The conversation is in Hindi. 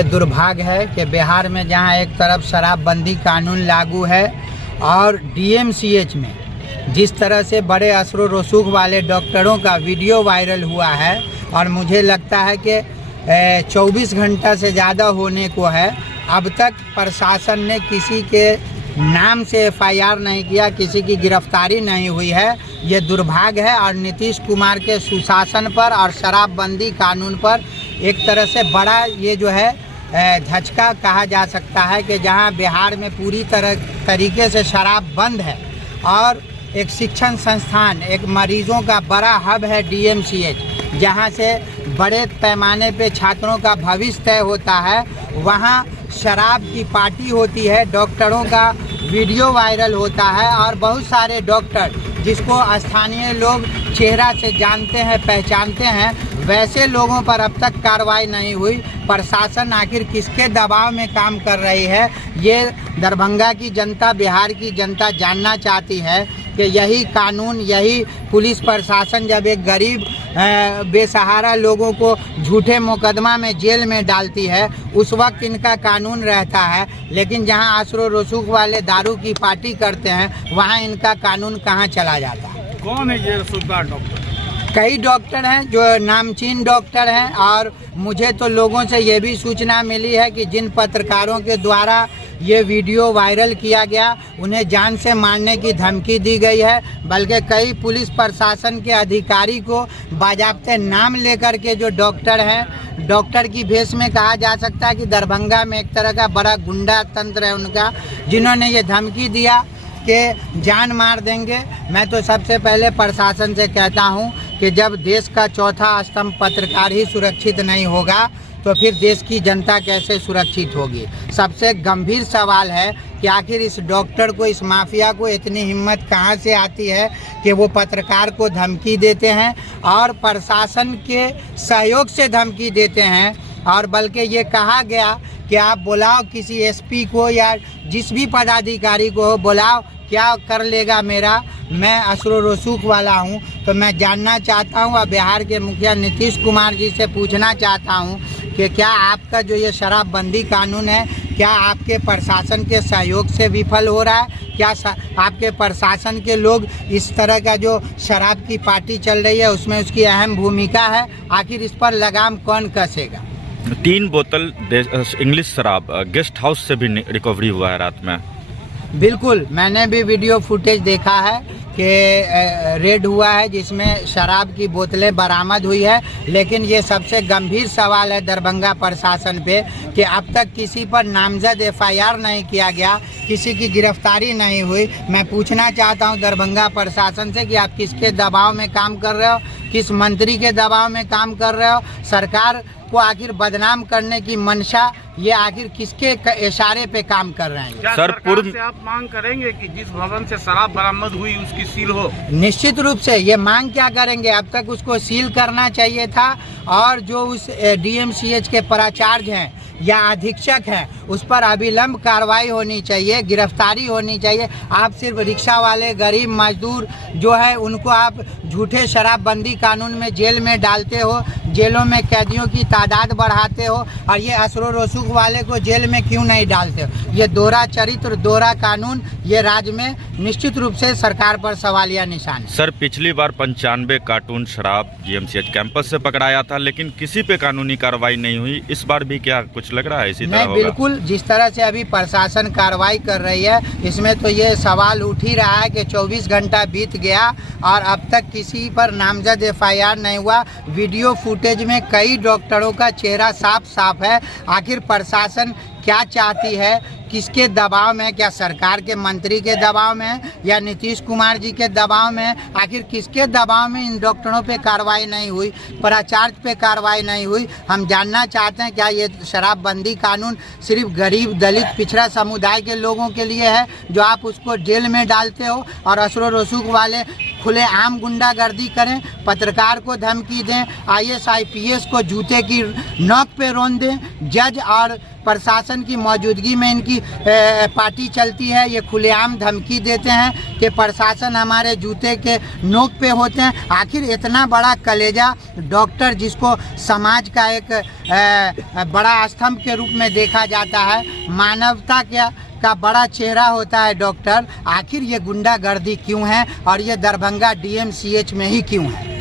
ये दुर्भाग्य है कि बिहार में जहां एक तरफ शराबबंदी कानून लागू है और डीएमसीएच में जिस तरह से बड़े असर रसूख वाले डॉक्टरों का वीडियो वायरल हुआ है और मुझे लगता है कि 24 घंटा से ज़्यादा होने को है, अब तक प्रशासन ने किसी के नाम से एफआईआर नहीं किया, किसी की गिरफ्तारी नहीं हुई है। ये दुर्भाग्य है और नीतीश कुमार के सुशासन पर और शराबबंदी कानून पर एक तरह से बड़ा ये जो है धचका कहा जा सकता है कि जहां बिहार में पूरी तरीके से शराब बंद है और एक शिक्षण संस्थान, एक मरीजों का बड़ा हब है डीएमसीएच, जहां से बड़े पैमाने पे छात्रों का भविष्य तय होता है, वहां शराब की पार्टी होती है, डॉक्टरों का वीडियो वायरल होता है और बहुत सारे डॉक्टर जिसको स्थानीय लोग चेहरा से जानते हैं, पहचानते हैं, वैसे लोगों पर अब तक कार्रवाई नहीं हुई। प्रशासन आखिर किसके दबाव में काम कर रही है, ये दरभंगा की जनता, बिहार की जनता जानना चाहती है कि यही कानून, यही पुलिस प्रशासन जब एक गरीब बेसहारा लोगों को झूठे मुकदमा में जेल में डालती है, उस वक्त इनका कानून रहता है, लेकिन जहां असर रसूख वाले दारू की पार्टी करते हैं वहां इनका कानून कहां चला जाता है। कौन है ये रसूखदार डॉक्टर? कई डॉक्टर हैं जो नामचीन डॉक्टर हैं और मुझे तो लोगों से ये भी सूचना मिली है कि जिन पत्रकारों के द्वारा ये वीडियो वायरल किया गया उन्हें जान से मारने की धमकी दी गई है, बल्कि कई पुलिस प्रशासन के अधिकारी को बाजाब्ते नाम लेकर के जो डॉक्टर हैं, डॉक्टर की भेष में कहा जा सकता है कि दरभंगा में एक तरह का बड़ा गुंडा तंत्र है उनका, जिन्होंने ये धमकी दिया कि जान मार देंगे। मैं तो सबसे पहले प्रशासन से कहता हूं कि जब देश का चौथा स्तंभ पत्रकार ही सुरक्षित नहीं होगा तो फिर देश की जनता कैसे सुरक्षित होगी। सबसे गंभीर सवाल है कि आखिर इस डॉक्टर को, इस माफिया को इतनी हिम्मत कहां से आती है कि वो पत्रकार को धमकी देते हैं और प्रशासन के सहयोग से धमकी देते हैं। और बल्कि ये कहा गया कि आप बुलाओ किसी एसपी को या जिस भी पदाधिकारी को बुलाओ, क्या कर लेगा मेरा, मैं असर रसूख वाला हूं। तो मैं जानना चाहता हूं और बिहार के मुखिया नीतीश कुमार जी से पूछना चाहता हूं कि क्या आपका जो ये शराबबंदी कानून है, क्या आपके प्रशासन के सहयोग से विफल हो रहा है? क्या आपके प्रशासन के लोग इस तरह का जो शराब की पार्टी चल रही है उसमें उसकी अहम भूमिका है? आखिर इस पर लगाम कौन कसेगा? 3 बोतल इंग्लिश शराब गेस्ट हाउस से भी रिकवरी हुआ है रात में। बिल्कुल, मैंने भी वीडियो फुटेज देखा है कि रेड हुआ है जिसमें शराब की बोतलें बरामद हुई है, लेकिन ये सबसे गंभीर सवाल है दरभंगा प्रशासन पे कि अब तक किसी पर नामजद एफआईआर नहीं किया गया, किसी की गिरफ्तारी नहीं हुई। मैं पूछना चाहता हूं दरभंगा प्रशासन से कि आप किसके दबाव में काम कर रहे हो, किस मंत्री के दबाव में काम कर रहे हो? सरकार को आखिर बदनाम करने की मंशा ये आखिर किसके इशारे पे काम कर रहे हैं? सर, पूर्व से आप मांग करेंगे कि जिस भवन से शराब बरामद हुई उसकी सील हो? निश्चित रूप से ये मांग क्या करेंगे, अब तक उसको सील करना चाहिए था और जो उस डीएमसीएच के प्राचार्य हैं या अधीक्षक हैं उस पर अविलंब कार्रवाई होनी चाहिए, गिरफ्तारी होनी चाहिए। आप सिर्फ रिक्शा वाले गरीब मजदूर जो है उनको आप झूठे शराबबंदी कानून में जेल में डालते हो, जेलों में कैदियों की तादाद बढ़ाते हो और ये असर रसूख वाले को जेल में क्यों नहीं डालते हो? ये दोहरा चरित्र, दोहरा कानून ये राज्य में निश्चित रूप से सरकार पर सवालिया निशान है। सर, पिछली बार 95 कार्टून शराब डीएमसीएच कैंपस से पकड़ाया था, लेकिन किसी पे कानूनी कार्रवाई नहीं हुई। इस बार भी क्या कुछ लग रहा है इसी तरह होगा? बिल्कुल, जिस तरह से अभी प्रशासन कार्रवाई कर रही है इसमें तो ये सवाल उठ ही रहा है कि 24 घंटा बीत गया और अब तक किसी पर नामजद एफआईआर नहीं हुआ। वीडियो फुटेज में कई डॉक्टरों का चेहरा साफ साफ है। आखिर प्रशासन क्या चाहती है, किसके दबाव में? क्या सरकार के मंत्री के दबाव में या नीतीश कुमार जी के दबाव में? आखिर किसके दबाव में इन डॉक्टरों पे कार्रवाई नहीं हुई, प्राचार्य पे कार्रवाई नहीं हुई? हम जानना चाहते हैं क्या ये शराबबंदी कानून सिर्फ गरीब, दलित, पिछड़ा समुदाय के लोगों के लिए है जो आप उसको जेल में डालते हो और असर रसूख वाले खुलेआम गुंडागर्दी करें, पत्रकार को धमकी दें, IAS IPS को जूते की नोक पे रौंद दें, जज और प्रशासन की मौजूदगी में इनकी पार्टी चलती है। ये खुलेआम धमकी देते हैं कि प्रशासन हमारे जूते के नोक पे होते हैं। आखिर इतना बड़ा कलेजा डॉक्टर, जिसको समाज का एक बड़ा स्तंभ के रूप में देखा जाता है, मानवता का बड़ा चेहरा होता है डॉक्टर, आखिर ये गुंडागर्दी क्यों है और ये दरभंगा DMCH में ही क्यों है?